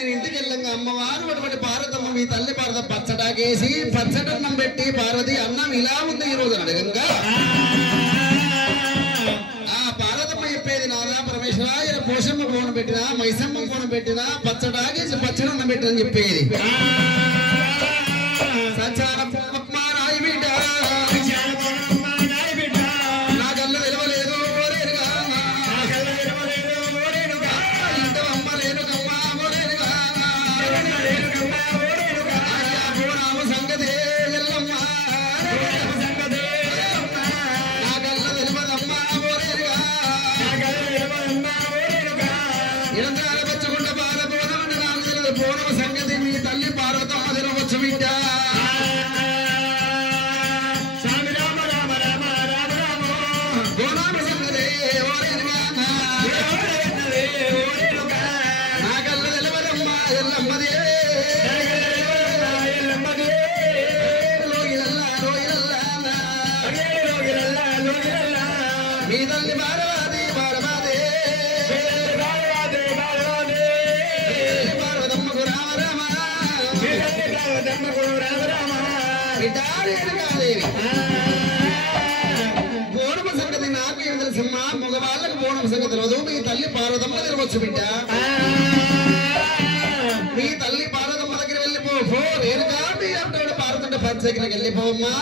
నేను ఇంటికి వెళ్ళంగా అమ్మవారు అటువంటి పార్వతమ్మ మీ తల్లి పార్వత పచ్చడాకేసి పచ్చడన్నం పెట్టి పార్వతి అన్నం ఇలా ఉంది ఈ రోజు అడగంగా ఆ పార్వతమ్మ చెప్పేది నాదా పరమేశ్వర ఈయన పోషమ్మ కోణం పెట్టినా మైసమ్మ కోణం పెట్టినా పచ్చడాకేసి పచ్చడన్నం పెట్టినని చెప్పేది సచార సంగతి మీ తల్లి పార్వతమ్మ తినవచ్చు బిడ్డ మీ తల్లి పార్వతి పార్వతి పార్వతమ్మకు రామ రామ బోనమ సంగతి నాకు ఏం తెలుసమ్మా మగవాళ్ళకు బోనమ సంగతి తెలియదు మీ తల్లి పార్వతమ్మ తినవచ్చు బిడ్డ మీ తల్లి పార్వతమ్మ దగ్గర వెళ్ళిపో నేనుగా మీ అప్పుడు పార్వతంటే పది దగ్గరికి వెళ్ళిపోమ్మా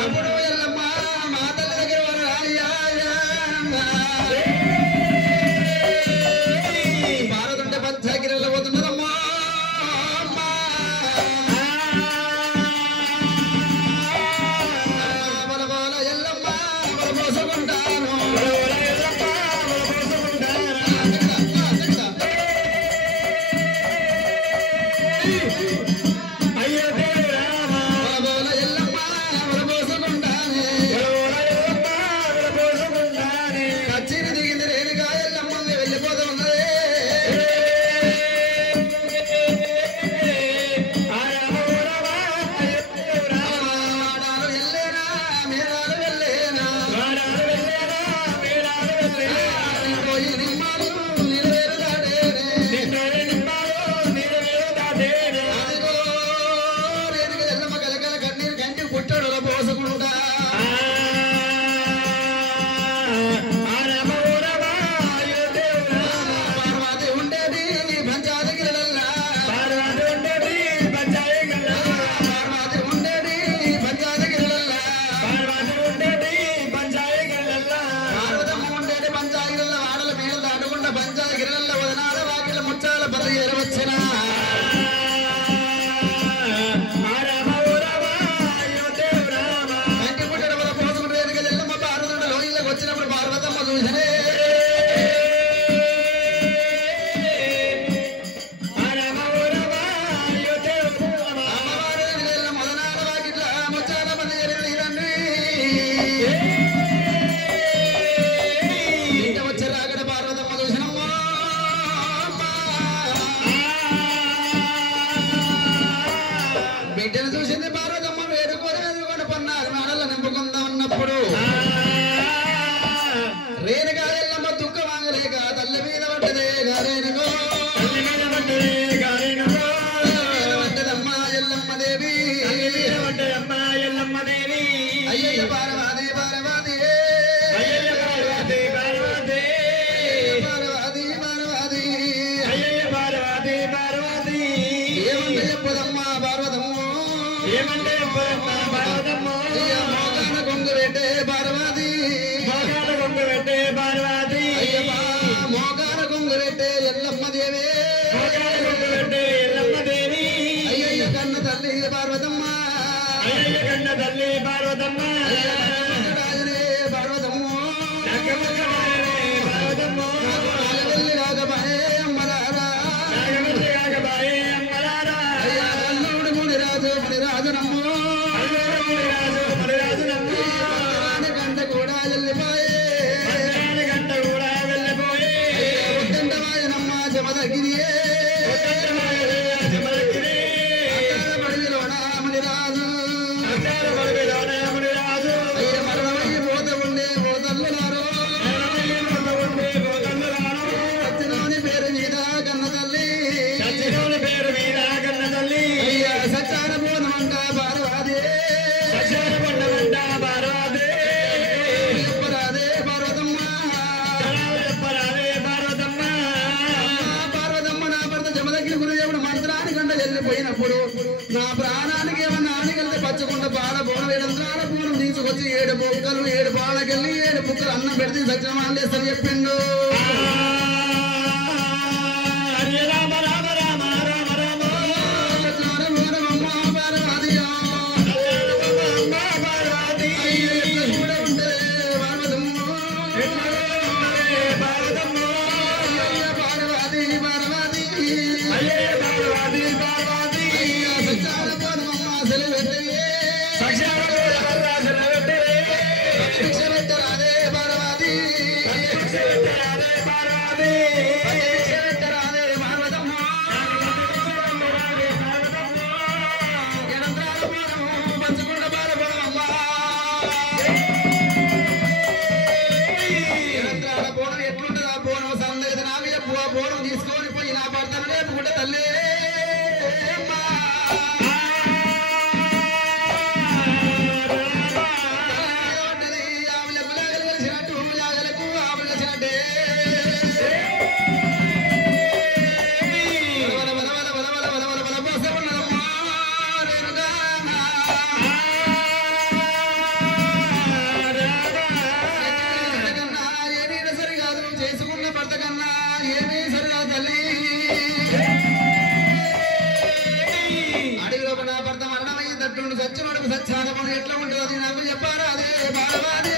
అప్పుడు వెళ్ళమ్మా మా తల్లి దగ్గర పార్వతంటే పది దగ్గర వెళ్ళబోతున్నదమ్మా బిడ్డను చూసింది పార్వతమ్మ వేడుకొని పన్నారు నాడల నింపుకుందాం అన్నప్పుడు రేణుగా ఎల్లమ్మ దుఃఖ వాంగలేక తల్లి మీద పడ్డదే గారేనుగో పడ్డదమ్మా ఎల్లమ్మ దేవి అయ్యయ్య పార్వతి పార్వతి ఏమంటే చెప్పదమ్మా పార్వతమ్మ మోకాన కొంగు పెట్టే పార్వతి మోకాన కొంగు పెట్టే ఎల్లమ్మ దేవి అయ్యయ్య కన్న తల్లి పార్వతమ్మ రాజనే పార్వతమ్మ నాగవల్లి రాగబాయే అమ్మలారా అయ్యా కన్నుడు మునిరాజు మునిరాజునమ్మో గంట కూడా వెళ్ళిపోయే ఉద్దండమాయనమ్మ జమదగిరియే పడిలోన మునిరాజు అయ్య మరణమై పోత ఉండే పోతల్లులారో అచ్చనాని పేరు మీద కన్న గురుదేవుడు మంత్రానికి గంట వెళ్ళిపోయినప్పుడు నా ప్రాణానికి ఏమన్నా ఆనికెళ్తే పచ్చకుండా బాల బోనం 700 పూలు తీసుకొచ్చి 7 బొక్కలు 7 బాలకెళ్ళి 7 బుక్కలు అన్నం పెడితే సత్యం వాళ్ళేస్తారు చెప్పిండు. బోనం తీసుకొని పోయి నా భర్తను లేపుకుంటే తల్లి సచ్చినోడుకు సత్యాగమం ఎట్లా ఉంటుందో అది నాకు చెప్పారా అదే బాలవాదే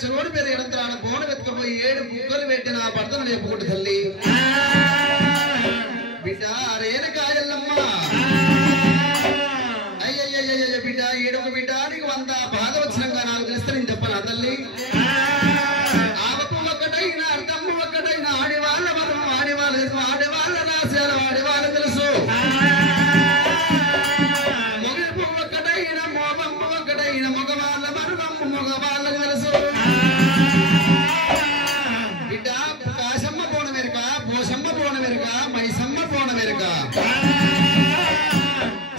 చెరువుడి పేరు ఎడంతరాన బోన వెతుకపోయి 7 బుక్కలు పెట్టి నా భర్తను లేపుకుంటు తల్లి బిడ్డ రేణకాయల్లమ్మ అయ్యయ్య బిడ్డ ఏడుగు బిడ్డ నీకు 100 బాధ వచ్చినాక నాకు తెలిస్తే నేను చెప్పనా తల్లి ఆవపు ఒక్కటైనా అర్థము ఒక్కటైనా ఆడివాళ్ళ మరం ఆడవాళ్ళ రాశారు ఆడివాళ్ళ తెలుసు మొగపు ఒక్కటైనా మోబమ్మ ఒక్కటైనా మగవాళ్ళ మరుగమ్మ మగవాళ్ళకు తెలుసు మైసమ్మ పోన వెనుక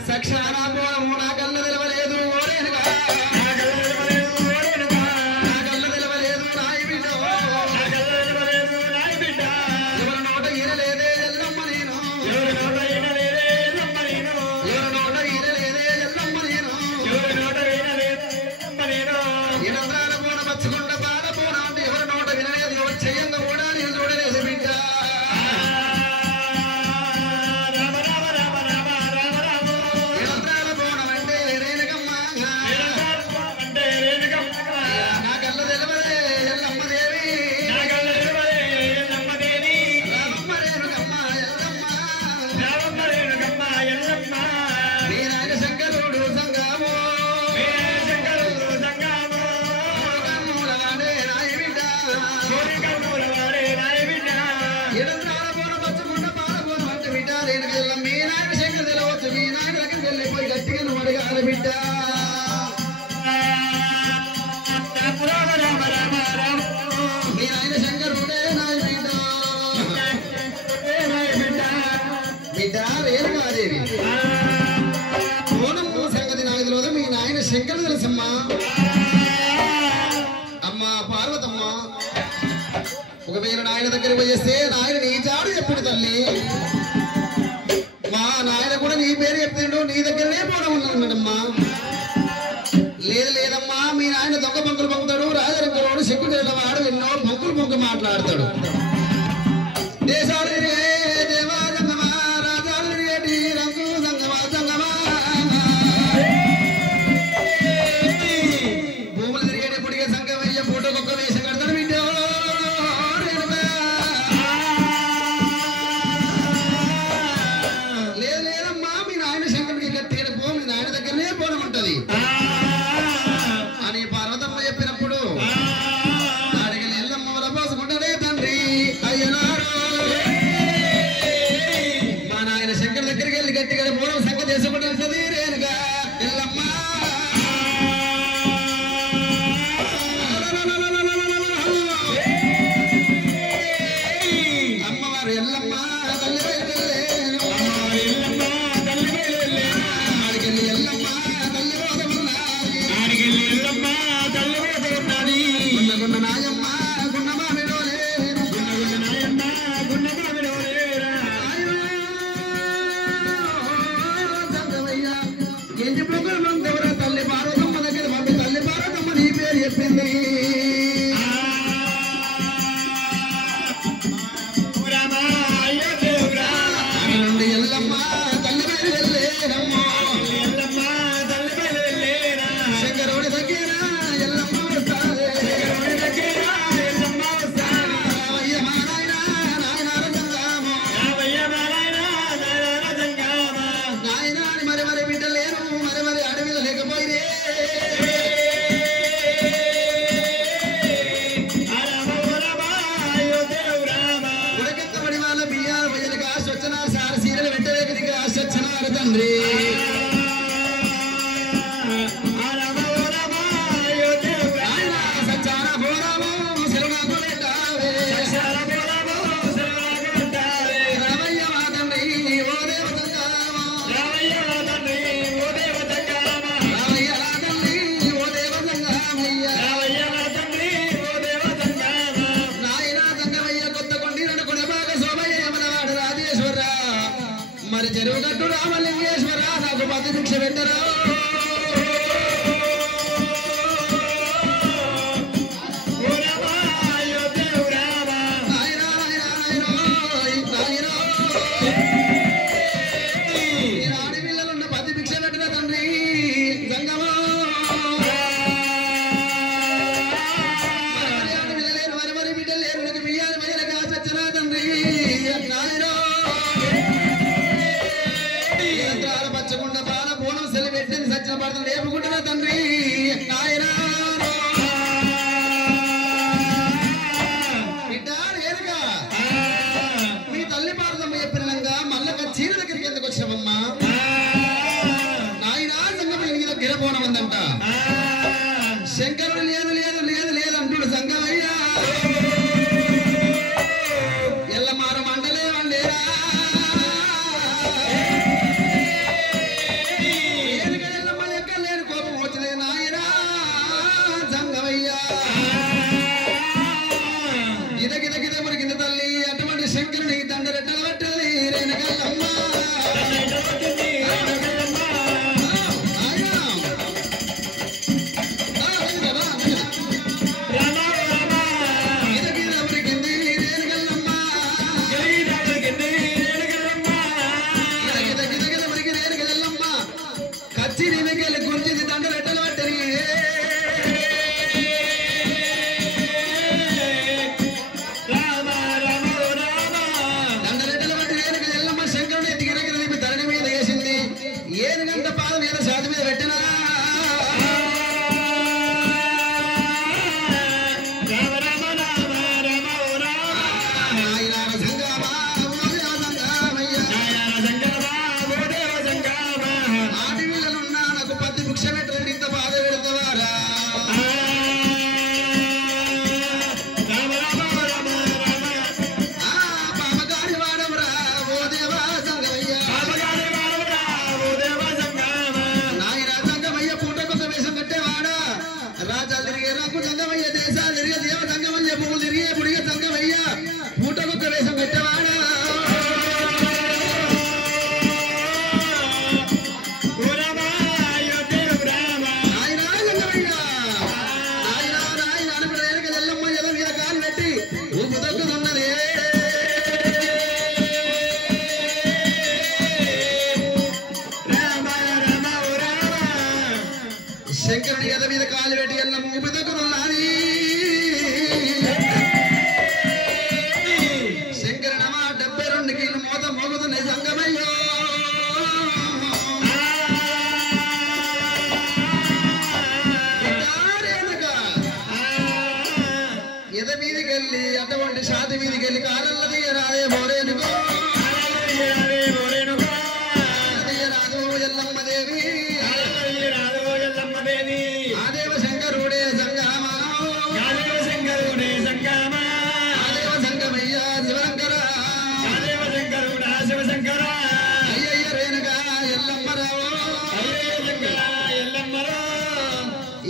సక్షాన పోనము నా కళ్ళ తెలవలేదు ఓరేనుగా నా కళ్ళ తెలవలేదు నాయ బిడ్డ ఎవరి నోట ఈనలేదే ఎల్లమ్మ నేను ఎవరి నోట ఈనలేదే ఎల్లమ్మ నేను ఇనంద్రాల పోన పచ్చకొండ బాల పోన అంటే ఎవరి నోట వినలేదు ఎవరు చెయ్యంగా కూడా నేను చూడలేదు బిడ్డ బిడ్డ మీ నాయన శంకరుడే నాయ బిడ్డ రేణుకాదేవి పూనమ్మ సంగతి నాకు తెలియదు మీ నాయన శంకరు తెలుసమ్మా అమ్మ పార్వతమ్మ ఒకవేళ నాయన దగ్గరికి పోయేస్తే నాయన నీ చాడు చెప్పుడు తల్లి మా నాయన కూడా నీ పేరు చెప్తాడు నీ దగ్గరనే పోవడం ఉన్నాడమ్మా లేదమ్మా మీ నాయన దొంగ పంకులు పంపుతాడు రాజరంగలోడు చెక్కు వాడు ఎన్నో పంకులు పంకు మాట్లాడతాడు దేశాలు దేవాజంగమా రాజాలు రంగు సంగమా సంగమా భూములు తిరిగేటి పొడిగే సంగమయ్య ఫోటోకొక్క వేషం కడతాడు బిడ్డ లేదమ్మా మీ నాయన శంకరుడికి కట్టేడు పో మీ నాయన దగ్గరనే పోవడం ఉంటది అని పార్వతమ్మ చెప్పినప్పుడు చెప్పింది ఎల్లమ్మ తల్లి వెళ్ళేరమ్మ శంకరుడి దగ్గర ఎల్లమ్మ వస్తాదే మరి చెరువు గట్టు రామలింగేశ్వర నాకు పది భిక్ష పెట్టరా ఆడపిల్లలున్న పది భిక్ష పెట్టరా తండ్రి సంగమా ఆడపిల్లలేరు మరి మరి బిడ్డలేరు నాకు బియ్యాలు మహిళగా చచ్చరా తండ్రి నాయనో పచ్చకుండా బాల పూలం సెలబెట్టింది సచ్చిన పడతాను లేపుకుంటున్నా తండ్రి నాయన బిడ్డ ఏనుక మీ తల్లి పాడదమ్మ చెప్పినంగా మళ్ళక చీర దగ్గరికి ఎందుకు వచ్చినావమ్మా నాయన సంగమయ్య నీ దగ్గర పోనమందంట శంకరుడు లేదు లేదు లేదు లేదు అంటుడు సంగమయ్యా ఎల్లమార మండలే వండేరా శంకరుని దండరెట్టలు పట్టాలి రేణకల్లమ్మ కచ్చి నినకెళ్ళి గురించి దండరెట్టలు పట్టని ఏనుగంట పాదం ఏదో శాతి మీద పెట్టినా ఆడపిల్లలున్నా నాకు పత్తి భిక్ష పెట్టండి ఇంత బాధ పెడతావారా పాపగారి వాడవురా ఓ దేవా సంగమయ్య రాజాలు తిరిగే రాకు సంగమయ్య దేశాలు తిరిగే దేవ సంగమయ్య పువ్వులు తిరిగే పుడిగే సంగమయ్య పూటకొక్క వేషం పెట్టేవాడా ఆయన సంగమయ్య ఆయన ఆయన అనుకున్న ఎల్లమ్మ ఎద మీద కాలు పెట్టి ఊపు తొక్కుతున్నది శంకరుని ఎద మీద కాలు పెట్టి ఎల్లమ్మ ఊపి తొక్కుతున్నది శంకరనమా 72 కీళ్ళు మోత మోగుతున్నాయి సంగమయ్యో ఎద మీదికి వెళ్ళి అటువంటి శాతి మీదికి వెళ్ళి కాలల్ల దిగరాదే మోరేనుకో రాదు ఎల్లమ్మ దేవి ఆదేవ శంకరుడే సంగమా ఆదేవ సంగమయ్య శివశంకర అయ్యయ్య రేణుగా ఎల్లమ్మరావు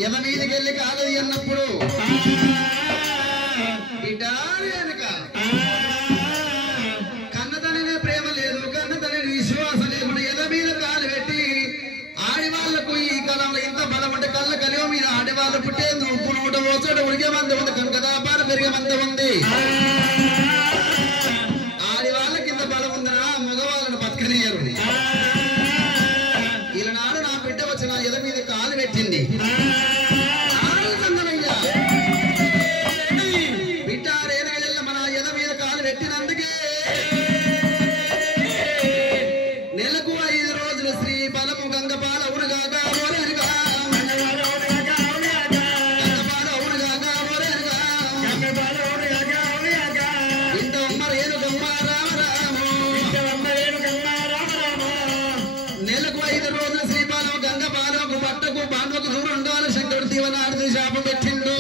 ఎద మీదికి వెళ్ళి కాలది అన్నప్పుడు బిడ్డ రేణుక కన్నతనే ప్రేమ లేదు కన్నతనే విశ్వాసం లేకుండా ఎద మీద కాలు పెట్టి ఆడివాళ్లకు ఈ కాలంలో ఇంత బలం అంటే కళ్ళ కలివ మీద ఆడవాళ్ళు పుట్టేందుకు ఉప్పు నోట చోట ఉడికే మంద ఉంది కనుక దాపాలు పెరిగే మంద ఉంది ఆడి వాళ్ళ కింద బలం ఉందనా మగవాళ్ళను బతకనియరు ఈనాడు నా బిడ్డ వచ్చిన ఎద మీద కాలు పెట్టింది బిడ్డ రేణుగ మన ఎద మీద కాలు పెట్టినందుకే నెలకు 5 రోజులు శ్రీ బలము గంగపాల ఉరుగాక నెలకు 5 రోజులు శ్రీపాలం గంగపాలకు పట్టకు పాండవకు దూరం ఉండాలి శంకరుడు దీవనాడిది శాపం పెట్టిండు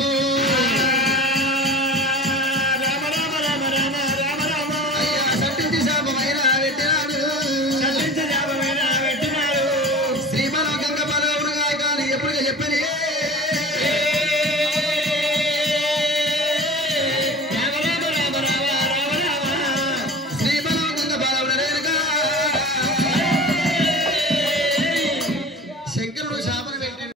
అయ్యా సట్టించి శాపమైనా పెట్టినాడు శ్రీపాలం గంగపాల ఉరుగా కానీ ఎప్పుడుగా చెప్పని శ్రీపాలం